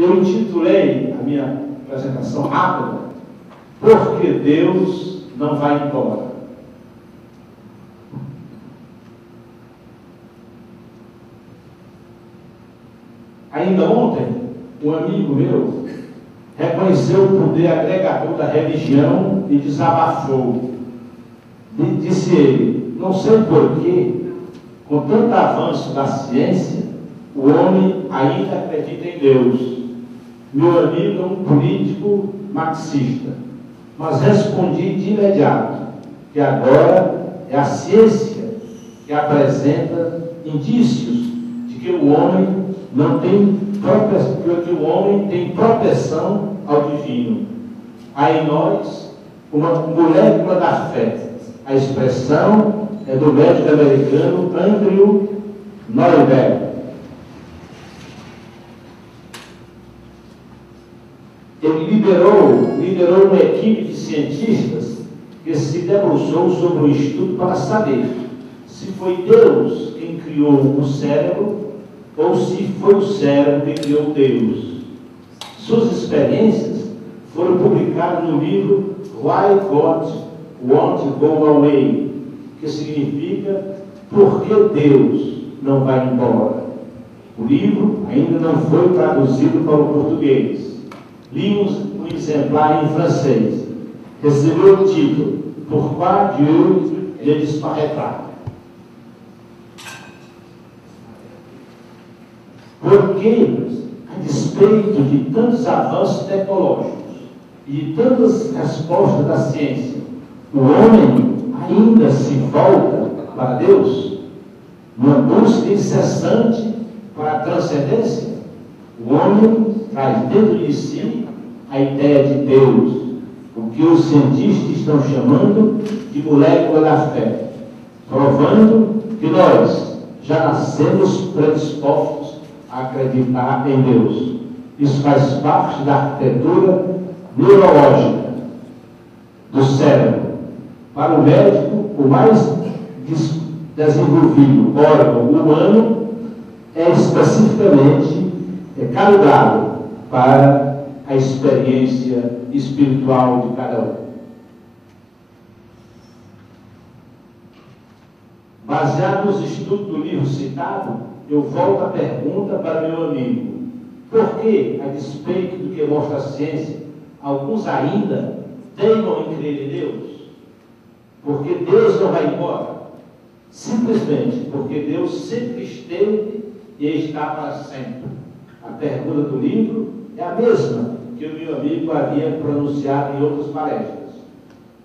Eu intitulei a minha apresentação rápida, Porque Deus não vai embora. Ainda ontem, um amigo meu reconheceu o poder agregador da religião e desabafou. Disse ele: não sei porquê, com tanto avanço da ciência, o homem ainda acredita em Deus. Meu amigo é um político marxista, mas respondi de imediato que agora é a ciência que apresenta indícios de que o homem não tem que o homem tem proteção ao divino. Há em nós uma molécula da fé. A expressão é do médico americano Andrew Neuberger. Ele liderou uma equipe de cientistas que se debruçou sobre o estudo para saber se foi Deus quem criou o cérebro ou se foi o cérebro que criou Deus. Suas experiências foram publicadas no livro Why God Won't Go Away, que significa Por que Deus não vai embora. O livro ainda não foi traduzido para o português. Limos um exemplar em francês. Recebeu o título Pourquoi Dieu ne disparaît pas? Porque, a despeito de tantos avanços tecnológicos e de tantas respostas da ciência, o homem ainda se volta para Deus, numa busca incessante para a transcendência. O homem traz dentro de si a ideia de Deus, o que os cientistas estão chamando de molécula da fé, provando que nós já nascemos predispostos a acreditar em Deus. Isso faz parte da arquitetura neurológica do cérebro. Para o médico, o mais desenvolvido órgão humano é especificamente calibrado para a experiência espiritual de cada um. Baseado nos estudos do livro citado, eu volto à pergunta para meu amigo: por que, a despeito do que mostra a ciência, alguns ainda teimam em crer em Deus? Porque Deus não vai embora? Simplesmente porque Deus sempre esteve e está para sempre. A pergunta do livro é a mesma que o meu amigo havia pronunciado em outras palestras.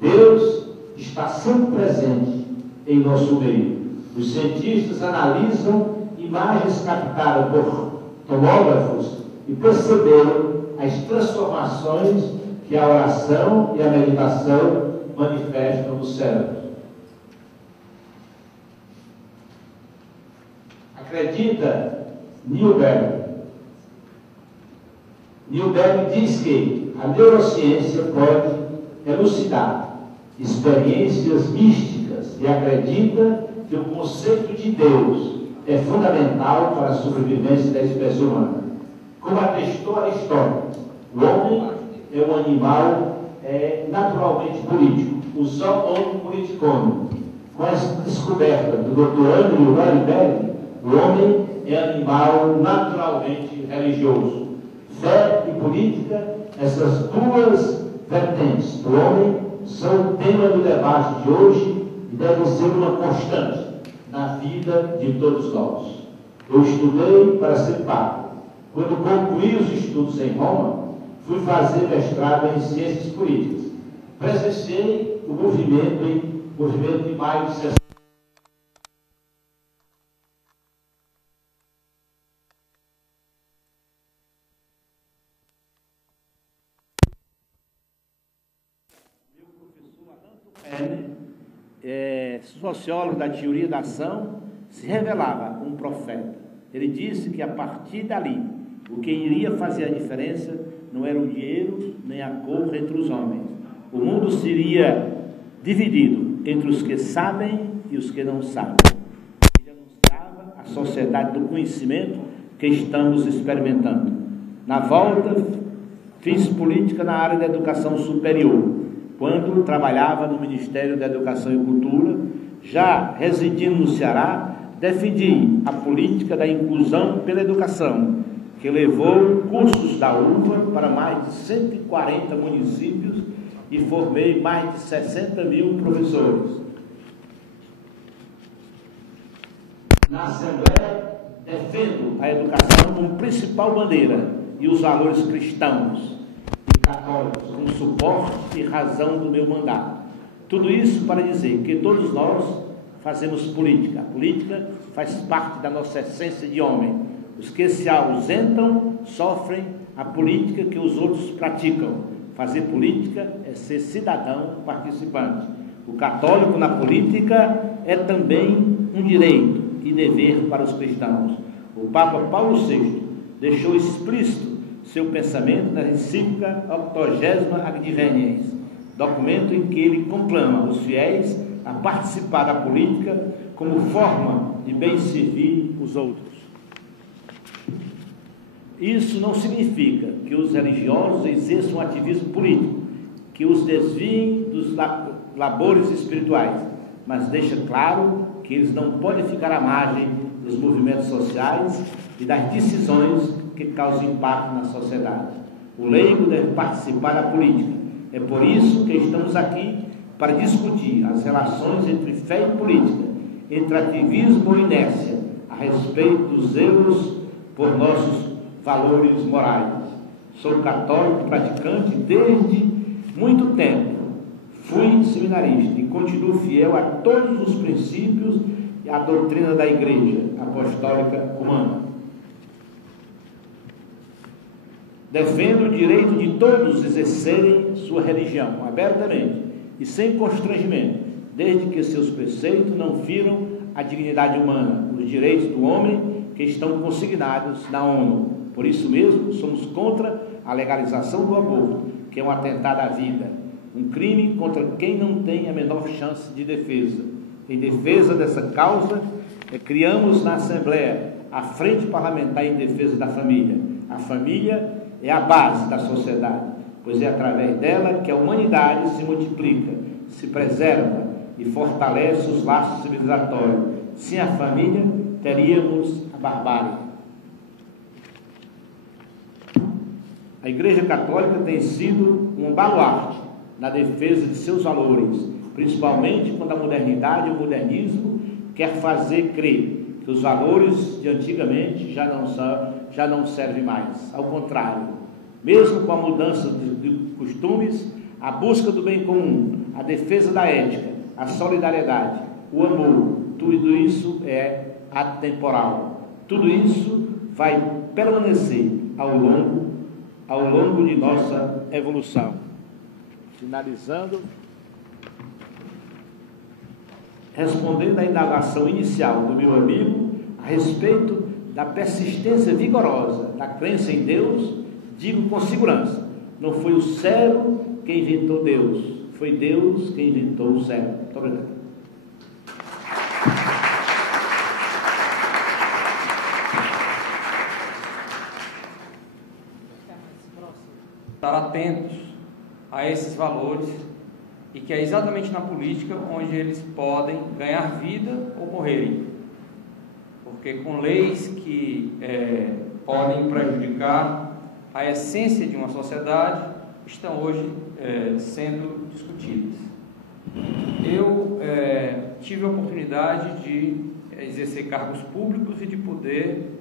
Deus está sempre presente em nosso meio. Os cientistas analisam imagens captadas por tomógrafos e perceberam as transformações que a oração e a meditação manifestam no cérebro. Acredita Neuberger diz que a neurociência pode elucidar experiências místicas e acredita que o conceito de Deus é fundamental para a sobrevivência da espécie humana. Como atestou Aristóteles, o homem é um animal naturalmente político, o zoon politikon. Com a descoberta do Dr. Andrew Neuberger, o homem é animal naturalmente religioso. Fé e política, essas duas vertentes do homem, são o tema do debate de hoje e devem ser uma constante na vida de todos nós. Eu estudei para ser padre. Quando concluí os estudos em Roma, fui fazer mestrado em ciências políticas. Presenciei o movimento de maio de 60. Sociólogo da teoria da ação, se revelava um profeta. Ele disse que a partir dali, o que iria fazer a diferença não era o dinheiro nem a cor entre os homens. O mundo seria dividido entre os que sabem e os que não sabem. Ele anunciava a sociedade do conhecimento que estamos experimentando. Na volta, fiz política na área da educação superior, quando trabalhava no Ministério da Educação e Cultura. Já residindo no Ceará, defendi a política da inclusão pela educação, que levou cursos da UVA para mais de 140 municípios e formei mais de 60 mil professores. Na Assembleia, defendo a educação como principal bandeira e os valores cristãos e católicos como suporte e razão do meu mandato. Tudo isso para dizer que todos nós fazemos política. A política faz parte da nossa essência de homem. Os que se ausentam sofrem a política que os outros praticam. Fazer política é ser cidadão participante. O católico na política é também um direito e dever para os cristãos. O Papa Paulo VI deixou explícito seu pensamento na encíclica 80 Adveniens, documento em que ele conclama os fiéis a participar da política como forma de bem servir os outros. Isso não significa que os religiosos exerçam um ativismo político, que os desviem dos labores espirituais, mas deixa claro que eles não podem ficar à margem dos movimentos sociais e das decisões que causam impacto na sociedade. O leigo deve participar da política. É por isso que estamos aqui para discutir as relações entre fé e política, entre ativismo e inércia, a respeito dos zelos por nossos valores morais. Sou católico praticante desde muito tempo. Fui seminarista e continuo fiel a todos os princípios e à doutrina da Igreja Apostólica Romana. Defendo o direito de todos exercerem sua religião abertamente e sem constrangimento, desde que seus preceitos não firam a dignidade humana, os direitos do homem que estão consignados na ONU. Por isso mesmo, somos contra a legalização do aborto, que é um atentado à vida, um crime contra quem não tem a menor chance de defesa. Em defesa dessa causa, criamos na Assembleia a Frente Parlamentar em Defesa da Família. A família é a base da sociedade, pois é através dela que a humanidade se multiplica, se preserva e fortalece os laços civilizatórios. Sem a família, teríamos a barbárie. A Igreja Católica tem sido um baluarte na defesa de seus valores, principalmente quando a modernidade e o modernismo quer fazer crer que os valores de antigamente já não servem mais. Ao contrário, mesmo com a mudança de costumes, a busca do bem comum, a defesa da ética, a solidariedade, o amor, tudo isso é atemporal. Tudo isso vai permanecer ao longo de nossa evolução. Finalizando, respondendo à indagação inicial do meu amigo a respeito da persistência vigorosa da crença em Deus, digo com segurança: não foi o cérebro quem inventou Deus, foi Deus quem inventou o cérebro. Muito obrigado. Estar atentos a esses valores, e que é exatamente na política onde eles podem ganhar vida ou morrerem, porque com leis que podem prejudicar a essência de uma sociedade estão hoje sendo discutidas. Eu tive a oportunidade de exercer cargos públicos e de poder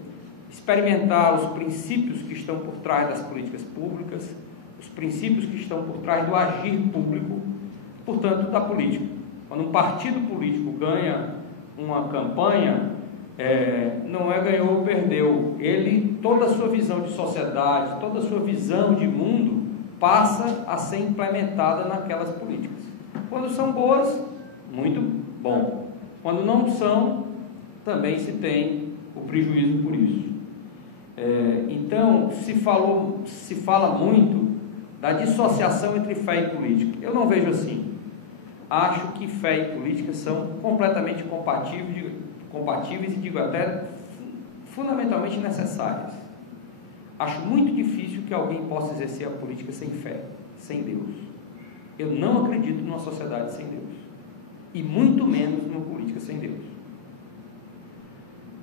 experimentar os princípios que estão por trás das políticas públicas, os princípios que estão por trás do agir público, portanto, da política. Quando um partido político ganha uma campanha, não é ganhou ou perdeu. Ele, toda a sua visão de sociedade, toda a sua visão de mundo passa a ser implementada naquelas políticas. Quando são boas, muito bom. Quando não são, também se tem o prejuízo por isso. Então, se fala muito da dissociação entre fé e política. Eu não vejo assim. Acho que fé e política são completamente compatíveis e digo até fundamentalmente necessárias. Acho muito difícil que alguém possa exercer a política sem fé, sem Deus. Eu não acredito numa sociedade sem Deus, e muito menos numa política sem Deus,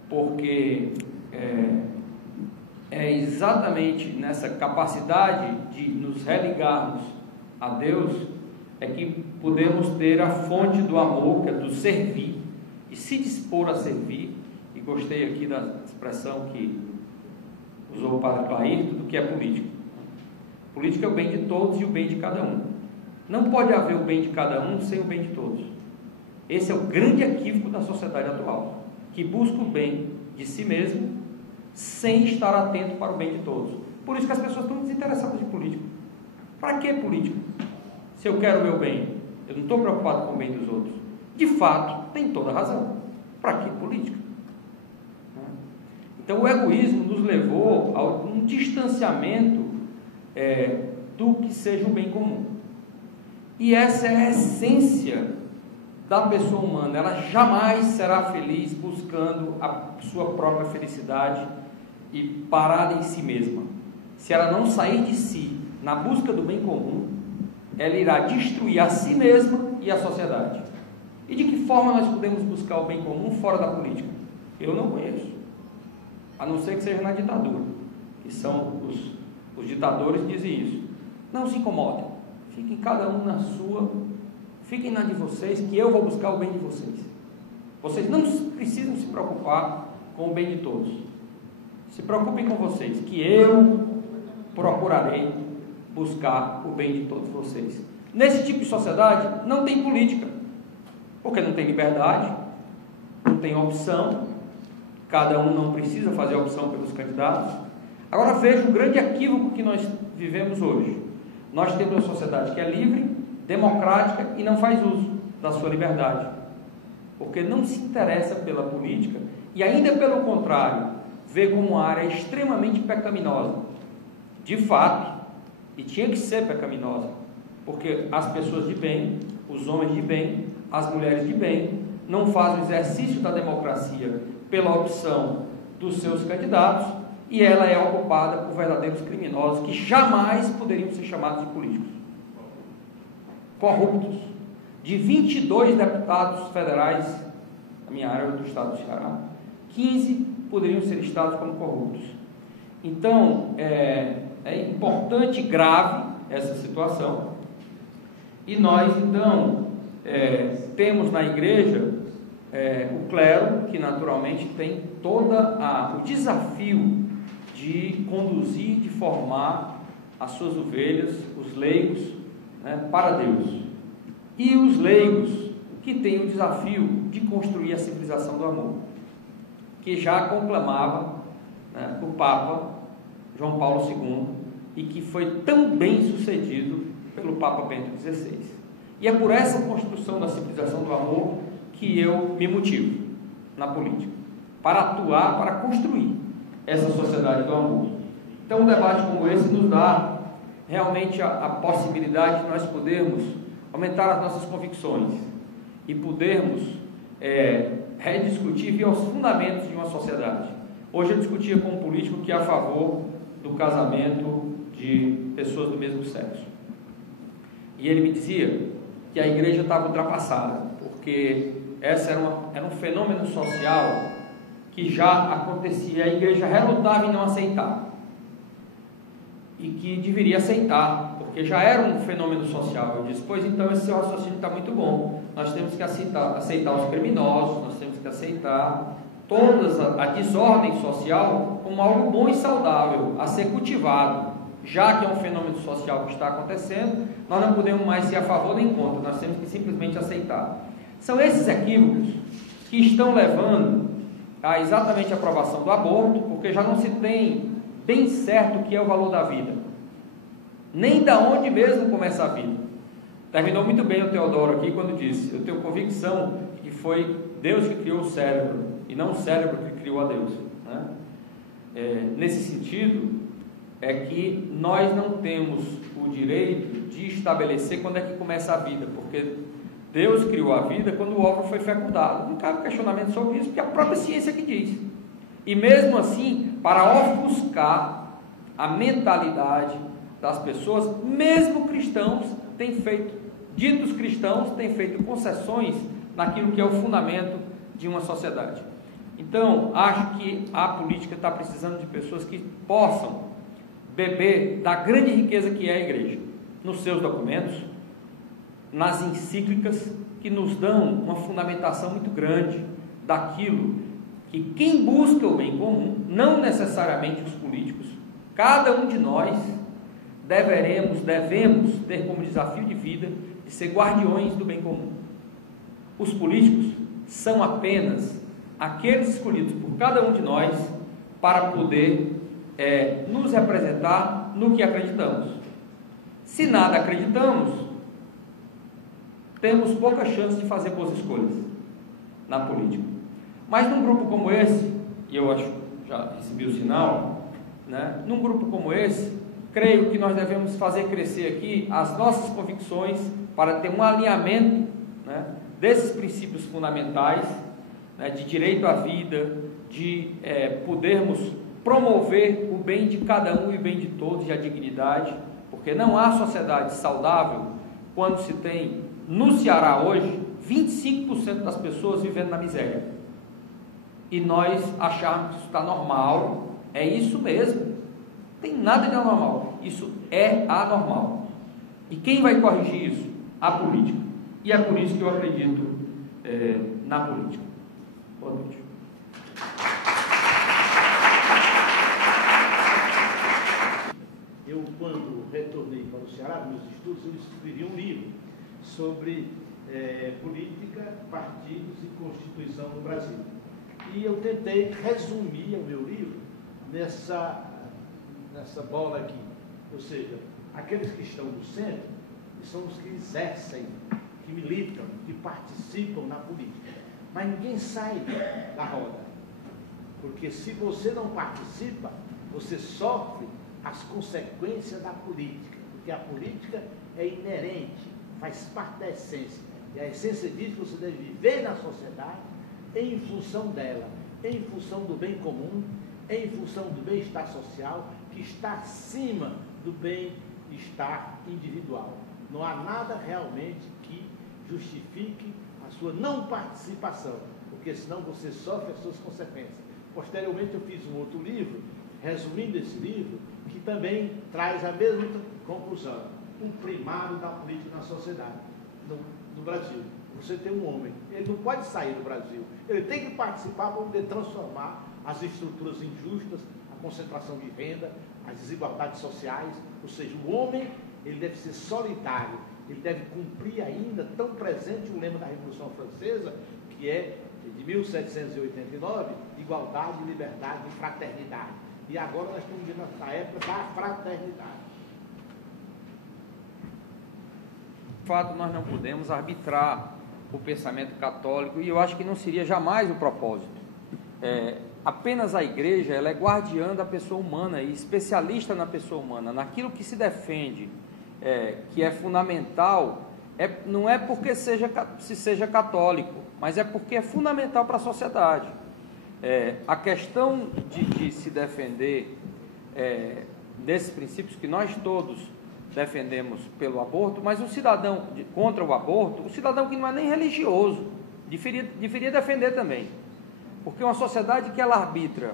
porque é exatamente nessa capacidade de nos religarmos a Deus é que podemos ter a fonte do amor, que é do servir, e se dispor a servir. E gostei aqui da expressão que usou o padre Clairton, do que é política. Política é o bem de todos e o bem de cada um. Não pode haver o bem de cada um sem o bem de todos. Esse é o grande equívoco da sociedade atual, que busca o bem de si mesmo sem estar atento para o bem de todos. Por isso que as pessoas estão desinteressadas de política. Para que política? Se eu quero o meu bem, eu não estou preocupado com o bem dos outros. De fato, tem toda a razão. Para que política? Então o egoísmo nos levou a um distanciamento do que seja o bem comum. E essa é a essência da pessoa humana. Ela jamais será feliz buscando a sua própria felicidade e parada em si mesma. Se ela não sair de si na busca do bem comum, ela irá destruir a si mesma e a sociedade. E de que forma nós podemos buscar o bem comum fora da política? Eu não conheço, a não ser que seja na ditadura, que são os ditadores que dizem isso. Não se incomodem, fiquem cada um na sua, fiquem na de vocês, que eu vou buscar o bem de vocês. Vocês não precisam se preocupar com o bem de todos, se preocupem com vocês, que eu procurarei buscar o bem de todos vocês. Nesse tipo de sociedade não tem política, porque não tem liberdade, não tem opção, cada um não precisa fazer a opção pelos candidatos. Agora veja o grande equívoco que nós vivemos hoje. Nós temos uma sociedade que é livre, democrática e não faz uso da sua liberdade, porque não se interessa pela política e ainda pelo contrário, vê como uma área extremamente pecaminosa. De fato, e tinha que ser pecaminosa, porque as pessoas de bem, os homens de bem, as mulheres de bem, não fazem o exercício da democracia pela opção dos seus candidatos, e ela é ocupada por verdadeiros criminosos que jamais poderiam ser chamados de políticos. Corruptos. De 22 deputados federais, na minha área do estado do Ceará, 15 poderiam ser listados como corruptos. Então, é importante e grave essa situação, e nós então temos na igreja o clero, que naturalmente tem todo o desafio de conduzir, de formar as suas ovelhas, os leigos, para Deus, e os leigos que têm o desafio de construir a civilização do amor, que já conclamava o Papa João Paulo II, e que foi tão bem sucedido pelo Papa Bento XVI. E é por essa construção da civilização do amor que eu me motivo na política, para atuar, para construir essa sociedade do amor. Então um debate como esse nos dá realmente a possibilidade de nós podermos aumentar as nossas convicções e podermos rediscutir, vir aos fundamentos de uma sociedade. Hoje eu discutia com um político que é a favor do casamento de pessoas do mesmo sexo, e ele me dizia que a igreja estava ultrapassada, porque essa era um fenômeno social que já acontecia, a igreja relutava em não aceitar, e que deveria aceitar, porque já era um fenômeno social. Eu disse, pois então esse seu raciocínio está muito bom, nós temos que aceitar os criminosos, nós temos que aceitar toda a desordem social como algo bom e saudável, a ser cultivado. Já que é um fenômeno social que está acontecendo, nós não podemos mais ser a favor nem contra, nós temos que simplesmente aceitar. São esses equívocos que estão levando a exatamente a aprovação do aborto, porque já não se tem bem certo o que é o valor da vida, nem da onde mesmo começa a vida. Terminou muito bem o Teodoro aqui quando disse, eu tenho convicção de que foi Deus que criou o cérebro, e não o cérebro que criou a Deus, nesse sentido, é que nós não temos o direito de estabelecer quando é que começa a vida, porque Deus criou a vida quando o óvulo foi fecundado. Não cabe questionamento sobre isso, porque é a própria ciência que diz. E mesmo assim, para ofuscar a mentalidade das pessoas, mesmo cristãos ditos cristãos têm feito concessões naquilo que é o fundamento de uma sociedade. Então, acho que a política está precisando de pessoas que possam beber da grande riqueza que é a igreja, nos seus documentos, nas encíclicas, que nos dão uma fundamentação muito grande daquilo que quem busca o bem comum, não necessariamente os políticos, cada um de nós devemos ter como desafio de vida de ser guardiões do bem comum. Os políticos são apenas aqueles escolhidos por cada um de nós para poder nos representar no que acreditamos. Se nada acreditamos, temos pouca chance de fazer boas escolhas na política. Mas num grupo como esse, e eu acho já recebi o sinal, né? Num grupo como esse, creio que nós devemos fazer crescer aqui as nossas convicções para ter um alinhamento, né, desses princípios fundamentais, né, de direito à vida, de podermos promover o bem de cada um e o bem de todos e a dignidade, porque não há sociedade saudável quando se tem, no Ceará hoje, 25% das pessoas vivendo na miséria. E nós acharmos que isso está normal, é isso mesmo, não tem nada de anormal, isso é anormal. E quem vai corrigir isso? A política. E é por isso que eu acredito na política. Boa noite. Eu, quando retornei para o Ceará, meus estudos, eu escrevi um livro sobre política, partidos e constituição no Brasil. E eu tentei resumir o meu livro nessa bola aqui. Ou seja, aqueles que estão no centro são os que exercem, que militam, que participam na política. Mas ninguém sai da roda. Porque se você não participa, você sofre as consequências da política. Porque a política é inerente, faz parte da essência. E a essência diz que você deve viver na sociedade em função dela, em função do bem comum, em função do bem-estar social, que está acima do bem-estar individual. Não há nada realmente que justifique a sua não participação, porque senão você sofre as suas consequências. Posteriormente eu fiz um outro livro, resumindo esse livro, que também traz a mesma conclusão, um primário da política na sociedade, no Brasil. Você tem um homem, ele não pode sair do Brasil, ele tem que participar para poder transformar as estruturas injustas, a concentração de renda, as desigualdades sociais. Ou seja, o homem, ele deve ser solidário, ele deve cumprir ainda, tão presente o lema da Revolução Francesa, que é de 1789, igualdade, liberdade e fraternidade. E agora nós estamos vivendo na época da fraternidade. De fato, nós não podemos arbitrar o pensamento católico, e eu acho que não seria jamais o propósito. Apenas a igreja, ela é guardiã da pessoa humana e especialista na pessoa humana, naquilo que se defende, que é fundamental, não é porque se seja católico, mas é porque é fundamental para a sociedade. A questão de se defender desses princípios que nós todos defendemos pelo aborto, mas o cidadão contra o aborto, o cidadão que não é nem religioso, deveria defender também. Porque uma sociedade que ela arbitra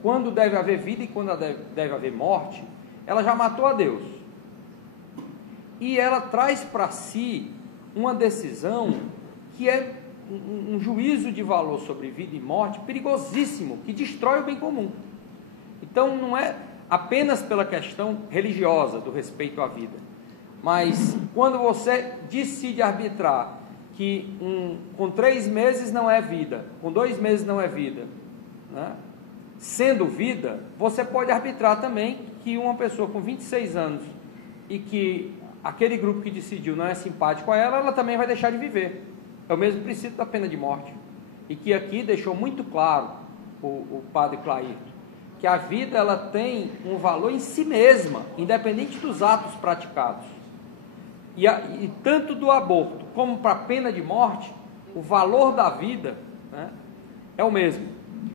quando deve haver vida e quando deve haver morte, ela já matou a Deus. E ela traz para si uma decisão que é um juízo de valor sobre vida e morte perigosíssimo, que destrói o bem comum. Então não é apenas pela questão religiosa do respeito à vida, mas quando você decide arbitrar que com 3 meses não é vida, com 2 meses não é vida, né? Sendo vida, você pode arbitrar também que uma pessoa com 26 anos e que aquele grupo que decidiu não é simpático a ela, ela também vai deixar de viver. É o mesmo princípio da pena de morte, e que aqui deixou muito claro o padre Clairton, que a vida ela tem um valor em si mesma, independente dos atos praticados. E tanto do aborto como para a pena de morte, o valor da vida, né, é o mesmo.